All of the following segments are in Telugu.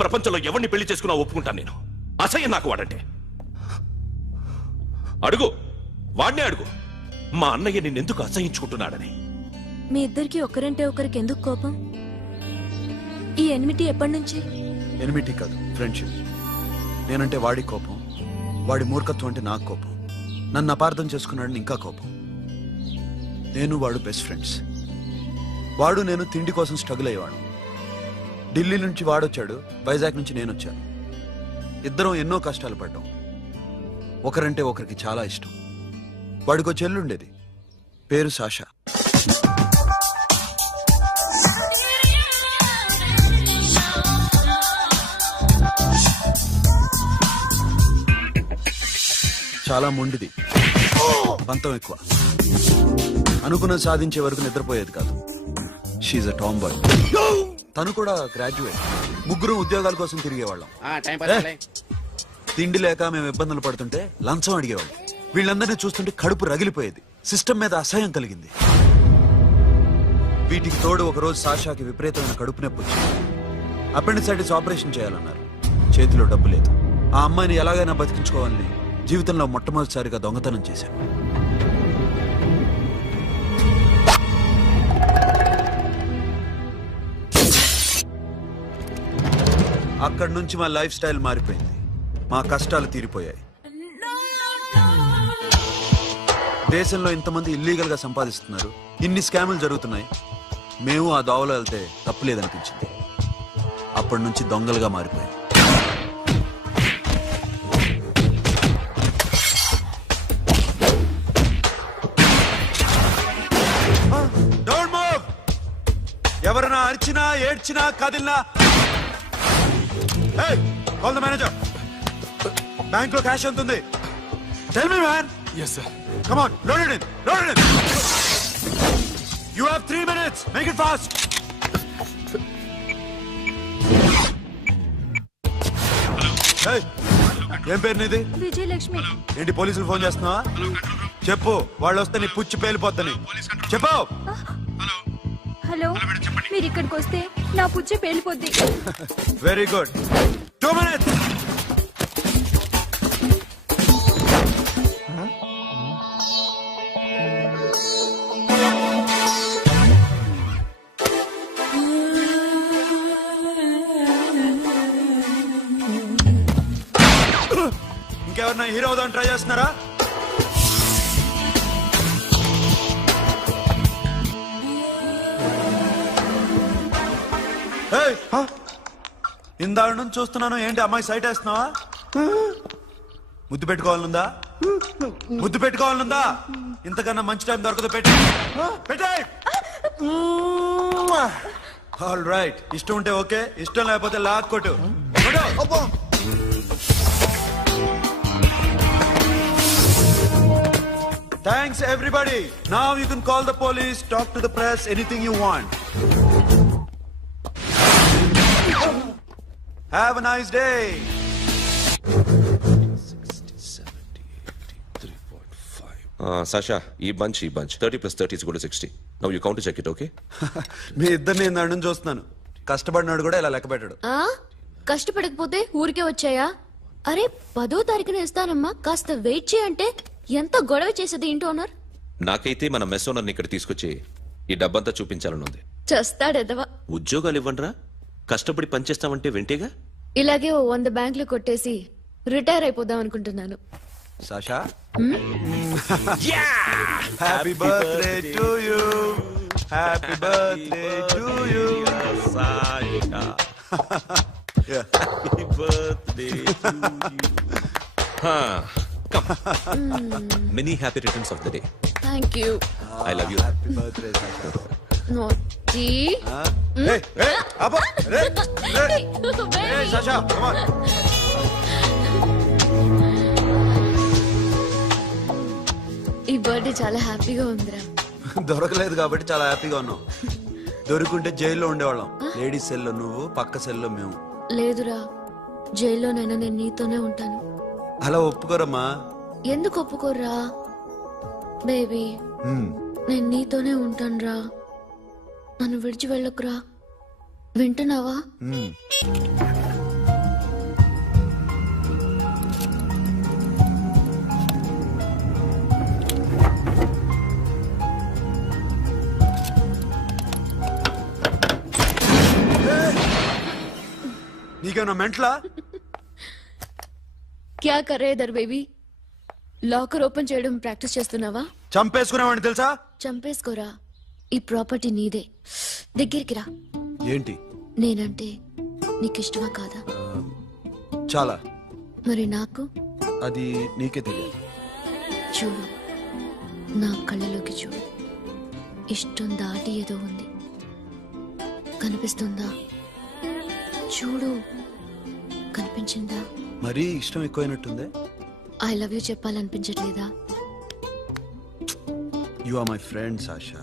ప్రపంచంలో ఎవరిని పెళ్లి చేసుకున్నా ఒప్పుకుంటాను నేను. అసహ్యం నాకు వాడంటే. అడుగు, వాడినే అడుగు, మా అన్నయ్య నిన్నెందుకు అసహించుకుంటున్నాడని. మీ ఇద్దరికి ఒకరంటే ఒకరికి ఎందుకు కోపం? ఈ ఎనిమిటీ ఎప్పటి నుంచి? ఎనిమిటీ కాదు, ఫ్రెండ్షిప్. నేనంటే వాడి కోపం, వాడి మూర్ఖత్వం అంటే నాకు కోపం. నన్ను అపార్థం చేసుకున్నాడని ఇంకా కోపం. నేను వాడు బెస్ట్ ఫ్రెండ్స్. వాడు నేను తిండి కోసం స్ట్రగుల్ అయ్యేవాడు. ఢిల్లీ నుంచి వాడొచ్చాడు, వైజాగ్ నుంచి నేను వచ్చాను. ఇద్దరం ఎన్నో కష్టాలు పడ్డాం. ఒకరంటే ఒకరికి చాలా ఇష్టం. వాడికో చెల్లుండేది, పేరు సాషా. చాలా మొండిది, పంతం ఎక్కువ. అనుకున్నది సాధించే వరకు నిద్రపోయేది కాదు. She's a tomboy. తను కూడా గ్రాడ్యుయేట్. ముగ్గురు ఉద్యోగాల కోసం తిరిగేవాళ్ళం. తిండి లేక మేము ఇబ్బందులు పడుతుంటే లంచం అడిగేవాళ్ళం. వీళ్ళందరినీ చూస్తుంటే కడుపు రగిలిపోయేది. సిస్టమ్ మీద అసహ్యం కలిగింది. వీటికి తోడు ఒకరోజు సాషాకి విపరీతమైన కడుపు నొప్పి వచ్చింది. అపెండిసైటిస్ ఆపరేషన్ చేయాలన్నారు. చేతిలో డబ్బు లేదు. ఆ అమ్మాయిని ఎలాగైనా బతికించుకోవాలని జీవితంలో మొట్టమొదటిసారిగా దొంగతనం చేశాను. అక్కడి నుంచి మా లైఫ్ స్టైల్ మారిపోయింది. మా కష్టాలు తీరిపోయాయి. దేశంలో ఇంతమంది ఇల్లీగల్ గా సంపాదిస్తున్నారు, ఇన్ని స్కాములు జరుగుతున్నాయి. మేము ఆ దోవలో వెళ్తే తప్పులేదనిపించింది. అప్పటి నుంచి దొంగలుగా మారిపోయాం. ఎవరైనా అరిచినా ఏడ్చినా కదిలినా కాల్ ద మేనేజర్. బ్యాంక్ లో క్యాష్ ఎంత ఉంది? Tell me man. yes sir. Come on, load it in. Load it in. You have 3 minutes. Make it fast. Hey, ఏం పేరు నీది? విజయలక్ష్మి. ఏంటి పోలీసులు ఫోన్ చేస్తున్నావా? చెప్పు, వాళ్ళు వస్తే నీ పుచ్చి పేలిపోద్దని చెప్పు. హలో, మీరు ఇక్కడికి వస్తే నా పుచ్చే పేలిపోద్ది. Very good. 2 minutes. ఇంకెవరన్నా హీరో అవుదాం ట్రై చేస్తున్నారా? ఇందాక నుంచి చూస్తున్నాను, ఏంటి అమ్మాయి సైట్ వేస్తున్నావా? ముద్దు పెట్టుకోవాలనుందా? ముద్దు పెట్టుకోవాలనుందా? ఇంతకన్నా మంచి టైం దొరకదు. పెట్టే. All right. ఇష్టం ఉంటే ఓకే, ఇష్టం లేకపోతే లాక్ కొట్టు. Thanks everybody. Now you can call the police, talk to the press, anything you want. Have a nice day. 60, 70, 80, 3.5. Sasha, ఈ bunch 30 plus 30 is equal to 60. Now you count to check it, okay? మీ ఇద్దరిని నేను నన్ను చూస్తున్నాను. కష్టపడినాడు కూడా ఇలా లెక్క పెట్టాడు. కష్టపడకపోతే ఊరికే వచ్చాయా? అరే 10వ తారీఖున ఇస్తానమ్మా, కాస్త వెయిట్ చేయంటే ఎంత గొడవ చేసేది ఇంటి ఓనర్. నాకైతే మన మెస్ ఓనర్ని ఇక్కడ తీసుకొచ్చి ఈ డబ్బంతా చూపించాలని ఉంది. చస్తాడెదవా. ఉద్యోగాలు ఇవ్వండిరా, కష్టపడి పనిచేస్తామంటే వింటేగా. ఇలాగే ఓ 100 బ్యాంకులు కొట్టేసి రిటైర్ అయిపోదాం అనుకుంటున్నాను. Sasha, happy birthday to you. Happy birthday to you Sasha. Happy birthday to you. Many happy returns of the day. Thank you. I love you. Happy birthday, Sasha. Naughty. Hey, hey, Abba, hey, hey, Sasha, come on. ఈ బర్త్డే చాలా హ్యాపీగా ఉందిరా. దొరకలేదు కాబట్టి చాలా హ్యాపీగా ఉన్నాం. దొరుకుంటే జైల్లో ఉండేవాళ్ళం. లేడీస్ సెల్లో నువ్వు, పక్క సెల్లో మేము. లేదురా, జైల్లోనైనా నేను నీతోనే ఉంటాను. అలా ఒప్పుకోరమ్మా. ఎందుకు ఒప్పుకోర్రా బేబీ? నేను నీతోనే ఉంటానురా. నన్ను విడిచి వెళ్ళకురా వింటున్నావా? నీకేమన్నా మెంట్లా? క్యా కరే దర్ బేబీ? లాకర్ ఓపెన్ చేయడం ప్రాక్టీస్ చేస్తున్నావా? చంపేసుకునేవాడిని తెలుసా? చంపేసుకోరా, ఈ ప్రాపర్టీ నీదే. దగ్గరికి రా. ఏంటి? నేనంటే నీకిష్టమా కాదా? చాలా. మరి నాకు? అది నీకే తెలియాలి. చూడు, నా కళ్ళలోకి చూడు. ఇష్టం దాటి ఏదో ఉంది, కనిపిస్తుందా? చూడు, కనిపించిందా? మరీ ఇష్టం ఎక్కువైనట్టుందే. ఐ లవ్ యూ చెప్పాలనిపించట్లేదా? You are my friend Sasha.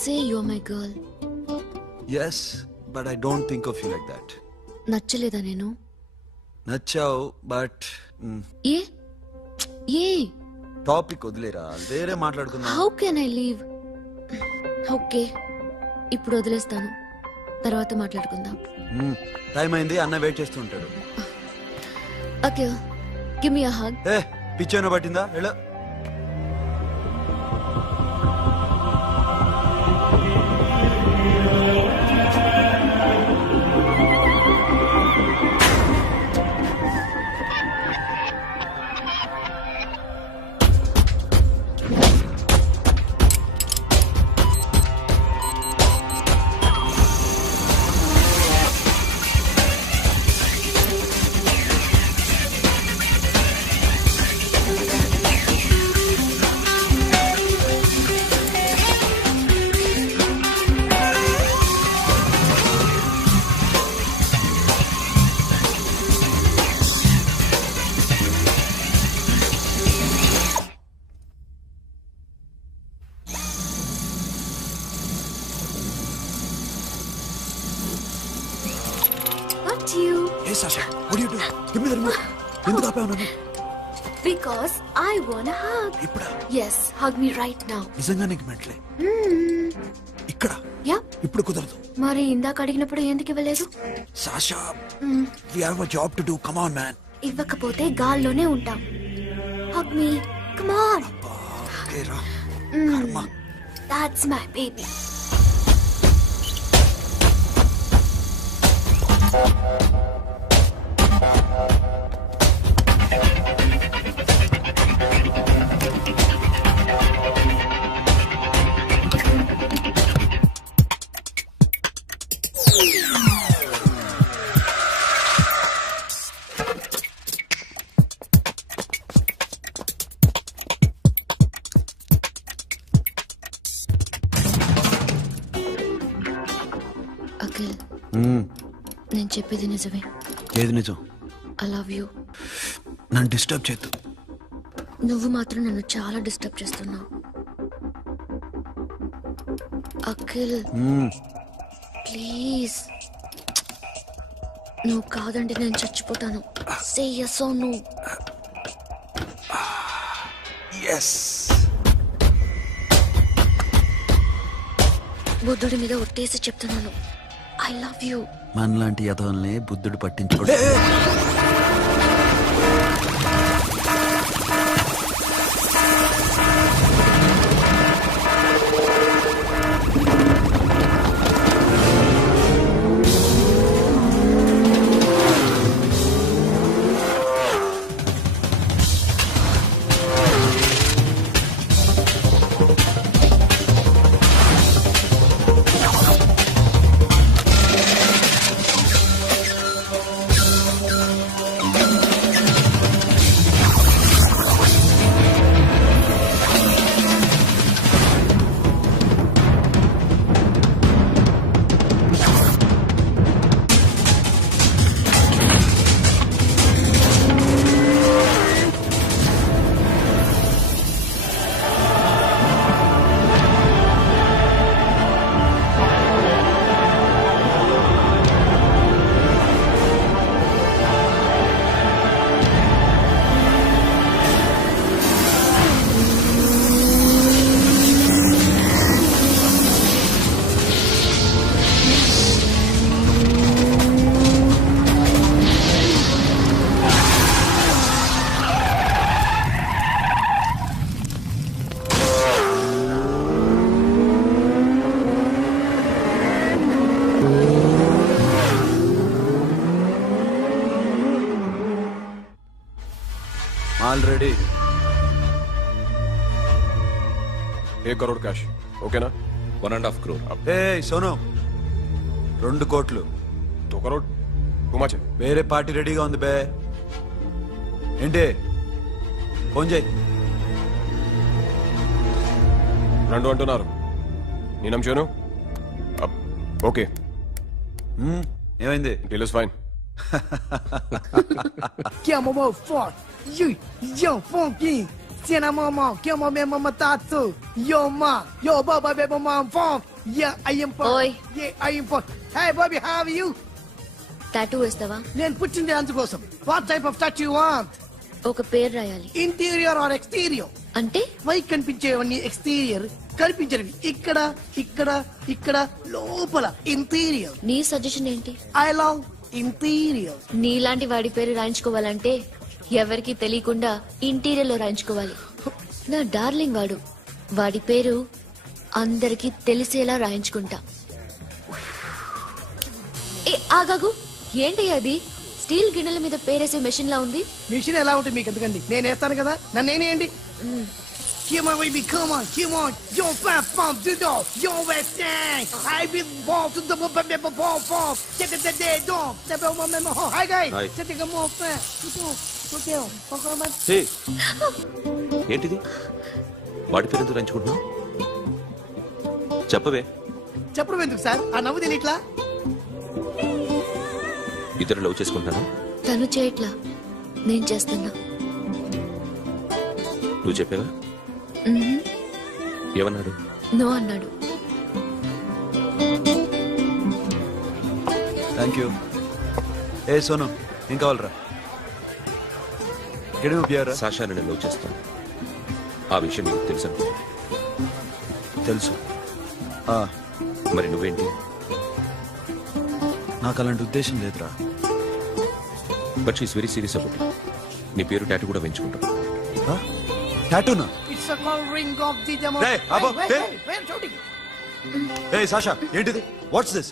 Say you are my girl. Yes, but I don't think of you like that. నచ్చలేదా నేను? నచ్చావు, బట్ ఏ ఏ టాపిక్ వదిలేరా, వేరే మాట్లాడుకుందాం. How can I leave? Okay, ఇప్పుడు వదిలేస్తాను, తర్వాత మాట్లాడుకుందాం. టైం అయింది, అన్న వెయిట్ చేస్తూ ఉంటాడు. Okay, give me a hug. ఏ పిచ్చేనో పట్టిందా? ఎలా? Hey Sasha, what are you doing? Give me the remote. ఎందుకు ఆపావు నన్ను? Because I want a hug. ఇప్పుడా? Yes, hug me right now. నిజంగా నీకు మెంటలే? ఇక్కడ? Yeah. ఇప్పుడు కుదరదు. మరి ఇందాక అడిగినప్పుడు ఎందుకు ఇవ్వలేదు? Sasha, we have a job to do. Come on, man. ఇవ్వకపోతే గాల్లోనే ఉంటాం. Hug me. Come on. Okay, రా. కర్మ. That's my baby. అఖిల్, నేను చెప్పేది నిజమే. ఏది నిజం? I love you. నన్ను డిస్టర్బ్ చేయొద్దు. నువ్వు మాత్రం నన్ను చాలా డిస్టర్బ్ చేస్తున్నావు. అఖిల్ ప్లీజ్, నువ్వు కాదంటే నేను చచ్చిపోతాను. సే yes or no. yes. బుద్ధుడి మీద ఒట్టేసి చెప్తున్నాను, ఐ లవ్ యూ. మనలాంటి యథోల్ని బుద్ధుడు పట్టించుకోడు. ఆల్రెడీ 1 करोड़ कैश ओकेना 1.5 crore. ఏ సోను 2 కోట్లు 2 करोड़ घुमाचे వేరే పార్టీ రెడీగా ఉంది బే ఏంటి ఫోన్ చేయి రెండు అంటున్నారు నేనం చేయను ఓకే ఏమైంది deal is fine Que é mamão forte. Yo, funky. Cena mamão, que é mamão mamão tatu. Yo, ma. Yo, baba, baby, mamão funk. Yeah, I am funk. Oi. Yeah, I am funk. Hey, Bobby, how are you? Tattoo వేస్తావా? నేను పుట్టింది అందుకోసం. What type of tattoo you want? ఒక పేరు రాయాలి. Interior or exterior? అంటే పై కనిపించేవన్నీ ఎక్స్టీరియర్, కనిపించేవి ఇక్కడ ఇక్కడ ఇక్కడ లోపల ఇంటీరియర్. నీ సజెషన్ ఏంటి? I love interior. నీలాంటి వాడి పేరు రాయించుకోవాలంటే ఎవరికి తెలియకుండా ఇంటీరియర్ లో రాయించుకోవాలి. నా డార్లింగ్ వాడు, వాడి పేరు అందరికి తెలిసేలా రాయించుకుంటా. ఏ ఆగాగు, ఏంటి అది? స్టీల్ గిన్నెల మీద పేరేసే మెషిన్ లా ఉంది. మిషన్ ఎలా ఉంటుంది మీకు ఎందుకండి, నేను వేస్తాను కదా, నన్ను నేనేయండి. Come on, baby, come on, come on. Yo, fat pump, do do. Yo, West End. I be ball to the ball, ball. Get the day, dog. The bell, my Hi, guys. Hi. Set the more fat. Hotel. హే, ఏంటిది? వాడి పేరు ఎందుకు రంచుకుంటున్నావు? చెప్పవే. చెప్పడం ఎందుకు సార్, ఆ నవ్వు తెలియట్లా? ఇతరు లవ్ చేసుకుంటాను. తను చేయట్లా, నేను చేస్తున్నా. నువ్వు చెప్పావా? ఏమన్నాడు? నో అన్నాడు. Thank you. ఏ సోను ఏం కావాలరా? గడిమి పియారా? సాషా నేను లవ్ చేస్తాను. ఆ విషయం నీకు తెలుసు అనుకుంటా. తెలుసు. మరి నువ్వేంటి? నాకు అలాంటి ఉద్దేశం లేదురా. But she's very serious about it. నీ పేరు టాటూ కూడా పెంచుకుంటాం. టాటూనా? It's a call ring of the demo. Hey, Abba, hey. Wait, shooting. A Sasha ఏంటిది? What's this?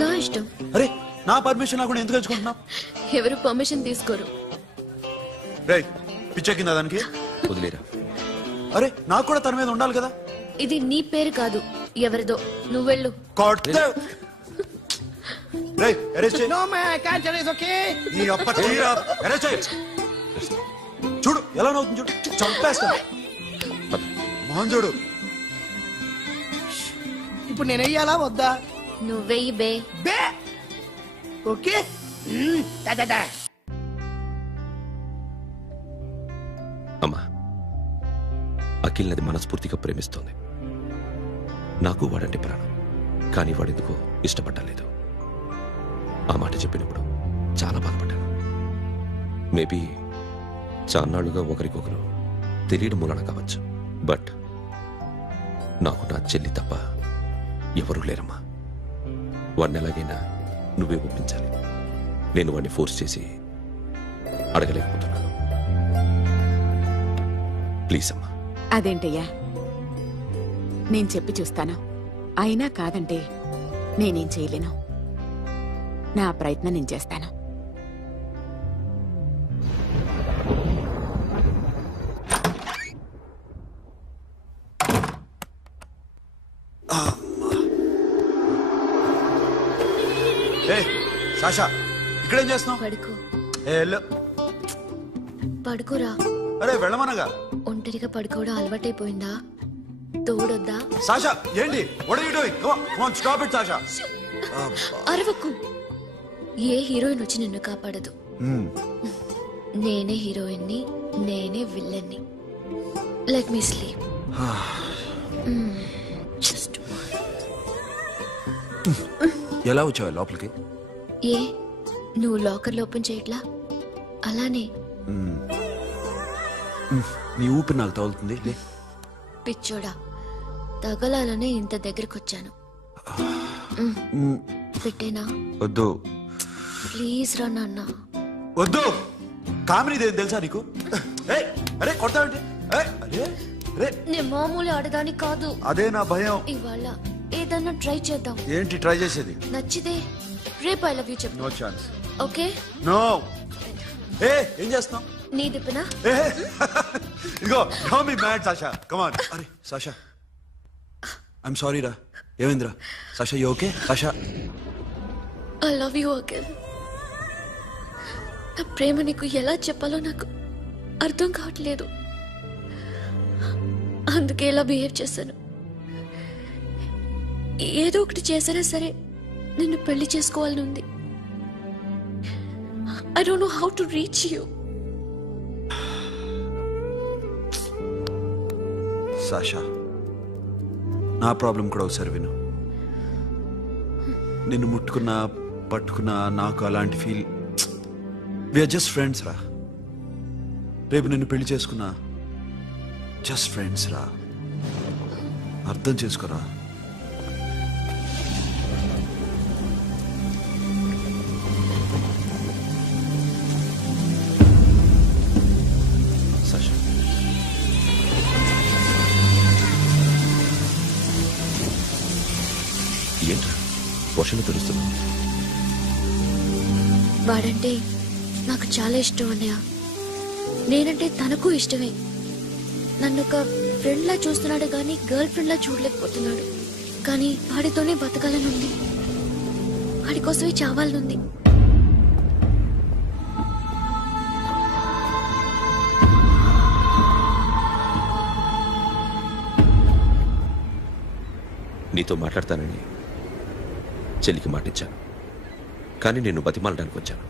నా ఇష్టం. అరే నా పర్మిషన్ లేకుండా ఎందుకు ఎంచుకుంటున్నావు? ఎవరు పర్మిషన్ తీసుకోరు. రే పిచ్చెక్కిందా దానికి? వదిలేరా. అరే నాకు కూడా తన మీద ఉండాలి కదా. ఇది నీ పేరు కాదు, ఎవరిదో. నువ్వెళ్ళు. రే అరెస్ట్ చేయి. No, man, I can't tell it's okay. ఈ అప్ప తీరా అరెస్ట్ చేయి. చూడు ఎలా నవ్వుతుంది చూడు, చంపేస్తా. మోహన్ చూడు. ఇప్పుడు నేను వెయ్యాలా వద్దా? నువ్వెయ్యి బే. బే ఓకే. Da da da. అమ్మా, అఖిల్ నది మనస్ఫూర్తిగా ప్రేమిస్తోంది. నాకు వాడంటే ప్రాణం. కానీ వాడెందుకో ఇష్టపడలేదు. ఆ మాట చెప్పినప్పుడు చాలా బాధపడ్డాను. మేబీ చాన్నాళ్ళుగా ఒకరికొకరు తెలియడం మూలన కావచ్చు. బట్ నాకు నా చెల్లి తప్ప ఎవరూ లేరమ్మా. వాడిని ఎలాగైనా నువ్వే ఒప్పించాలి. నేను వాడిని ఫోర్స్ చేసి అడగలేకపోతున్నాను. ప్లీజ్ అమ్మా. అదేంటయ్యా, నేను చెప్పి చూస్తాను. అయినా కాదంటే నేనేం చేయలేను. నా ప్రయత్నం నేను చేస్తాను. ఏ సాషా ఇక్కడేం చేస్తున్నావు? పడుకో. ఏ వెళ్ళు. పడుకోరా. అరే వెళ్ళమనగా. ఒంటరిగా పడుకోవడం అలవాటైపోయిందా? తోడొద్దా? సాషా ఏంటి? What are you doing? Come on stop it Sasha. అరవకు. ఏ హీరోయిన్ వచ్చి నిన్ను కాపాడదు. నేనే హీరోయిన్ని, నేనే విల్లన్ని. Let me sleep. జస్ట్ ఎలా వచ్చావు లోపలికి? ఏ నువ్వు లాకర్లో ఓపెన్ చేయట్లా? అలానే. నీ ఊపిరి నాకు తగులుతుంది. లే. పిచ్చోడా, తగలాలనే ఇంత దగ్గరకొచ్చాను. పెట్టేనా? వద్దు. ప్లీజ్ రా నాన్న. వద్దు. కామెడీ తెలుసా నీకు? ఏయ్, అరే కొడతావంటే? ఏయ్, అరే అరే నేను మామూలు ఆడదాని కాదు. అదే నా భయం. ఇవాళ ఏదన్నా ట్రై చేద్దాం. ఏంటి ట్రై చేసేది? నచ్చితే రేపు ఐ లవ్ యూ చెప్పు. No chance. ఓకే? నో. ఏ ఏం చేస్తున్నావు? నీ దిప్పునా? ఇదిగో don't be mad Sasha come on. అరే సాషా ఐఎమ్ సారీ రా. ఏమైందిరా Sasha? You okay Sasha? I love you Akhil. నా ప్రేమ నీకు ఎలా చెప్పాలో నాకు అర్థం కావట్లేదు. అందుకే ఇలా బిహేవ్ చేశాను. ఏదో ఒకటి చేసినా సరే నిన్ను పెళ్లి చేసుకోవాలని ఉంది. I don't know how to reach you. Sasha నా ప్రాబ్లం కూడా ఒకసారి విను. నిన్ను ముట్టుకున్నా పట్టుకున్నా నాకు అలాంటి ఫీల్. వీఆర్ జస్ట్ ఫ్రెండ్స్ రా. రేపు నిన్ను పెళ్లి చేసుకున్నా జస్ట్ ఫ్రెండ్స్ రా. అర్థం చేసుకోరా. సాషా ఏంట్రా వర్షంలో తెలుస్తుంది? వాడంటే నాకు చాలా ఇష్టం అన్నయ్య. నేనంటే తనకు ఇష్టమే. నన్ను ఒక ఫ్రెండ్ లా చూస్తున్నాడు కానీ గర్ల్ ఫ్రెండ్ లా చూడలేకపోతున్నాడు. కానీ వాడితోనే బతకాలని ఉంది. వాడి కోసమే చావాలనుంది. నీతో మాట్లాడతానని చెల్లికి మాటిచ్చాను, కానీ నేను బతిమాలడానికి వచ్చాను.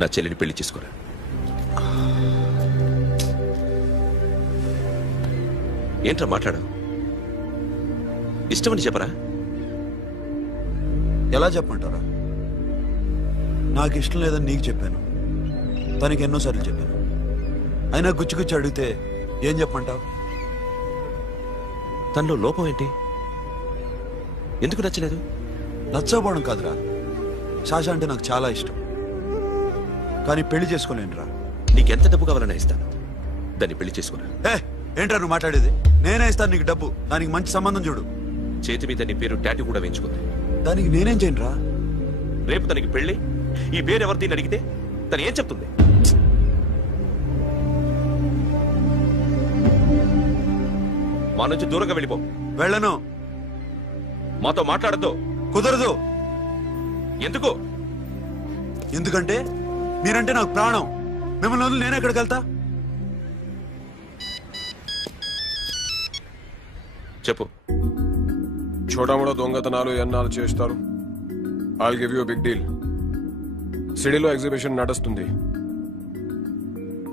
నా చెల్లిని పెళ్లి చేసుకోరా. ఏంట్రా మాట్లాడావు? ఇష్టమని చెప్పరా? ఎలా చెప్పమంటారా? నాకు ఇష్టం లేదని నీకు చెప్పాను, తనకి ఎన్నోసార్లు చెప్పాను. అయినా గుచ్చి అడిగితే ఏం చెప్పమంటావు? తనలో లోపం ఏంటి? ఎందుకు నచ్చలేదు? నచ్చకపోవడం కాదురా, సాషా అంటే నాకు చాలా ఇష్టం, కానీ పెళ్లి చేసుకోలేనురా. నీకెంత డబ్బు కావాలన్నా ఇస్తాను, దాన్ని పెళ్లి చేసుకోరా. ఏంట్రా నువ్వు మాట్లాడేది? నేనే ఇస్తాను నీకు డబ్బు, దానికి మంచి సంబంధం చూడు. చేతి మీద నీ పేరు టాటూ కూడా వేయించుకుంది. దానికి నేనేం చేయనురా? రేపు తనకి పెళ్లి ఈ పేరు ఎవరిని అడిగితే తను ఏం చెప్తుంది? మా నుంచి దూరంగా వెళ్ళిపో. వెళ్ళను. మాతో మాట్లాడద్దు. కుదరదు. ఎందుకు? ఎందుకంటే మీరంటే నాకు ప్రాణం. మిమ్మల్ని వదిలి నేను ఎక్కడికి వెళ్తా? చెప్పు. చోటామోటా దొంగతనాలు ఎన్నాళ్ళు చేస్తారు? I'll give you big deal. సిటీలో ఎగ్జిబిషన్ నడుస్తుంది.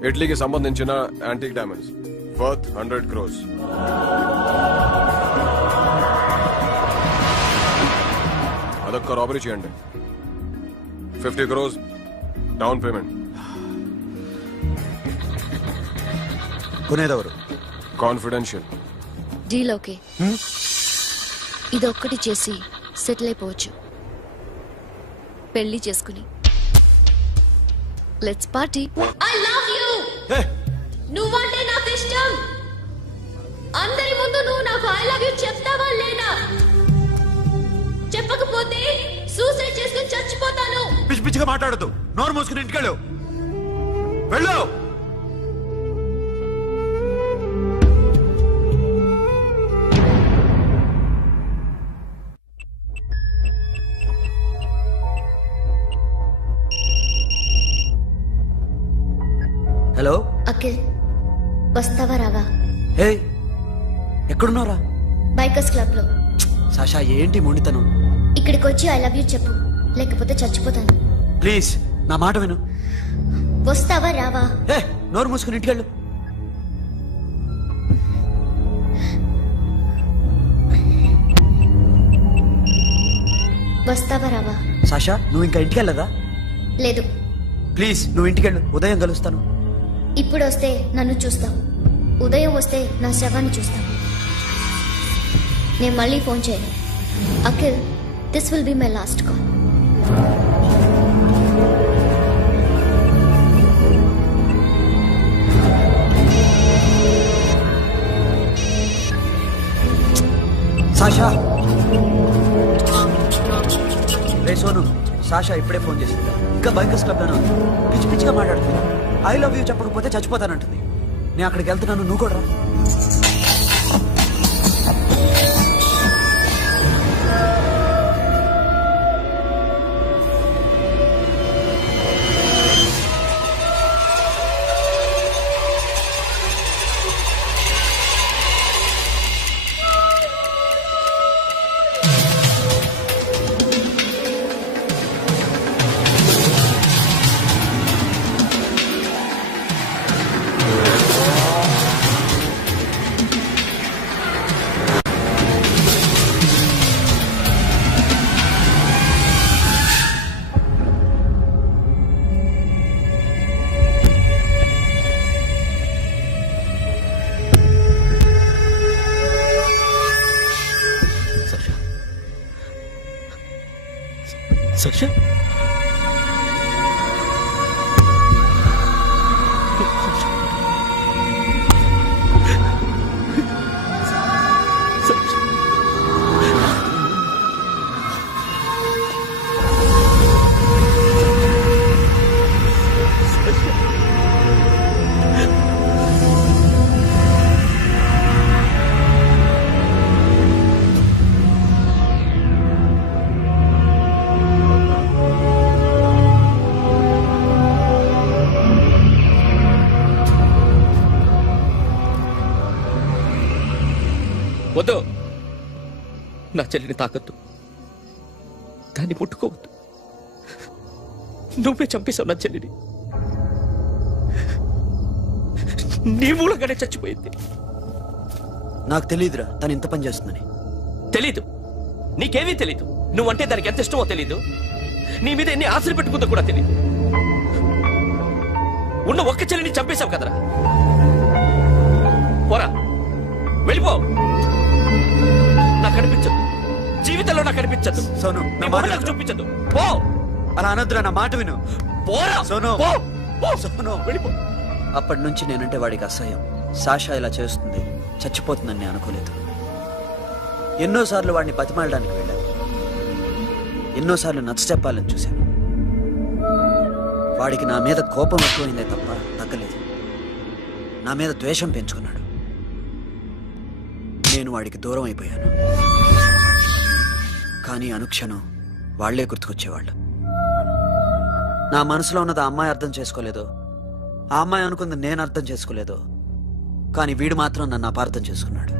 ఇటలీకి సంబంధించిన యాంటిక్ డైమండ్స్ వర్త్ 100 crores. అదొక్క రాబరీ చేయండి. 50 crores డౌన్ పేమెంట్. కొనేదెవరు? కాన్ఫిడెన్షియల్. Deal okay. ఇదొక్కటి చేసి సెటిల్ అయిపోవచ్చు. పెళ్లి చేసుకుని let's party. I love you. నువ్వంటే నాకు ఇష్టం. అందరి ముందు నువ్వు నాకు ఐ లవ్ యూ చెప్తావా లేదా? చెప్పకపోతే సూసైడ్ చేసుకుని చచ్చిపోతాను. పిచ్చి పిచ్చిగా మాట్లాడదు. నోరు మూసుకుని ఇంటికెళ్ళు. వెళ్ళు. హలో అఖిల్, వస్తావా రావా? హే, ఎక్కడున్నారా? బైకర్స్ క్లబ్ లో. సాషా ఏంటి మొండితనం? ఇక్కడికి వచ్చి ఐ లవ్ యూ చెప్పు, లేకపోతే చచ్చిపోతాను. ప్లీజ్ నా మాట విను. వస్తావా రావా? హే, నోరు మూసుకుని ఇంటికెళ్ళు. వస్తావా రావా? సాషా నువ్వు ఇంకా ఇంటికెళ్ళదా? లేదు. ప్లీజ్ నువ్వు ఇంటికెళ్ళు, ఉదయం కలుస్తాను. ఇప్పుడు వస్తే నన్ను చూస్తావు, ఉదయం వస్తే నా శవాన్ని చూస్తావు. నేను మళ్ళీ ఫోన్ చేయను. Akhil, this will be my last call. Sasha, ray Sonu, Sasha ఇప్పుడే ఫోన్ చేసింది. ఇంకా బైకర్స్ క్లబ్ లోనే ఉంది. పిచ్చి పిచ్చిగా మాట్లాడుతుంది. ఐ లవ్ యూ చెప్పకపోతే చచ్చిపోతానంటుంది. నేను అక్కడికి వెళ్తున్నాను, నువ్వు కూడా రా. Sasha? వద్దు, నా చెల్లిని తాకద్దు, దాన్ని ముట్టుకోవద్దు. నువ్వే చంపేశావు నా చెల్లిని. నీ మూలంగానే చచ్చిపోయింది. నాకు తెలియదురా తను ఇంత పని చేస్తుందని. తెలీదు, నీకేమీ తెలీదు. నువ్వంటే దానికి ఎంత ఇష్టమో తెలీదు, నీ మీద ఎన్ని ఆశలు పెట్టుకుందో కూడా తెలీదు. ఉన్న ఒక్క చెల్లిని చంపేశావు కదరా. పోరా, వెళ్ళిపో. నాకు కనిపించదు, జీవితంలో నాకు కనిపించదు. సోను, నీ నా మొహం మాట నాకు విను. చూపించదు. పో. అలా అనొద్దురా, నా మాట విను. పోరా. సోను. పో. పో. సోను. వెళ్ళిపో. అప్పటి నుంచి నేనంటే వాడికి అసహ్యం. సాషా ఇలా చేస్తుంది, చచ్చిపోతుందని నేను అనుకోలేదు. ఎన్నోసార్లు వాడిని బతిమాలడానికి వెళ్ళాను, ఎన్నోసార్లు నచ్చ చెప్పాలని చూశాను. వాడికి నా మీద కోపం ఎక్కువైందే తప్ప తగ్గలేదు. నా మీద ద్వేషం పెంచుకున్నాడు. నేను వాడికి దూరం అయిపోయాను. కానీ అనుక్షణం వాళ్లే గుర్తుకొచ్చేవాళ్ళు. నా మనసులో ఉన్నది ఆ అమ్మాయి అర్థం చేసుకోలేదో, ఆ అమ్మాయి అనుకుంది నేను అర్థం చేసుకోలేదో, కానీ వీడు మాత్రం నన్ను అపార్థం చేసుకున్నాడు.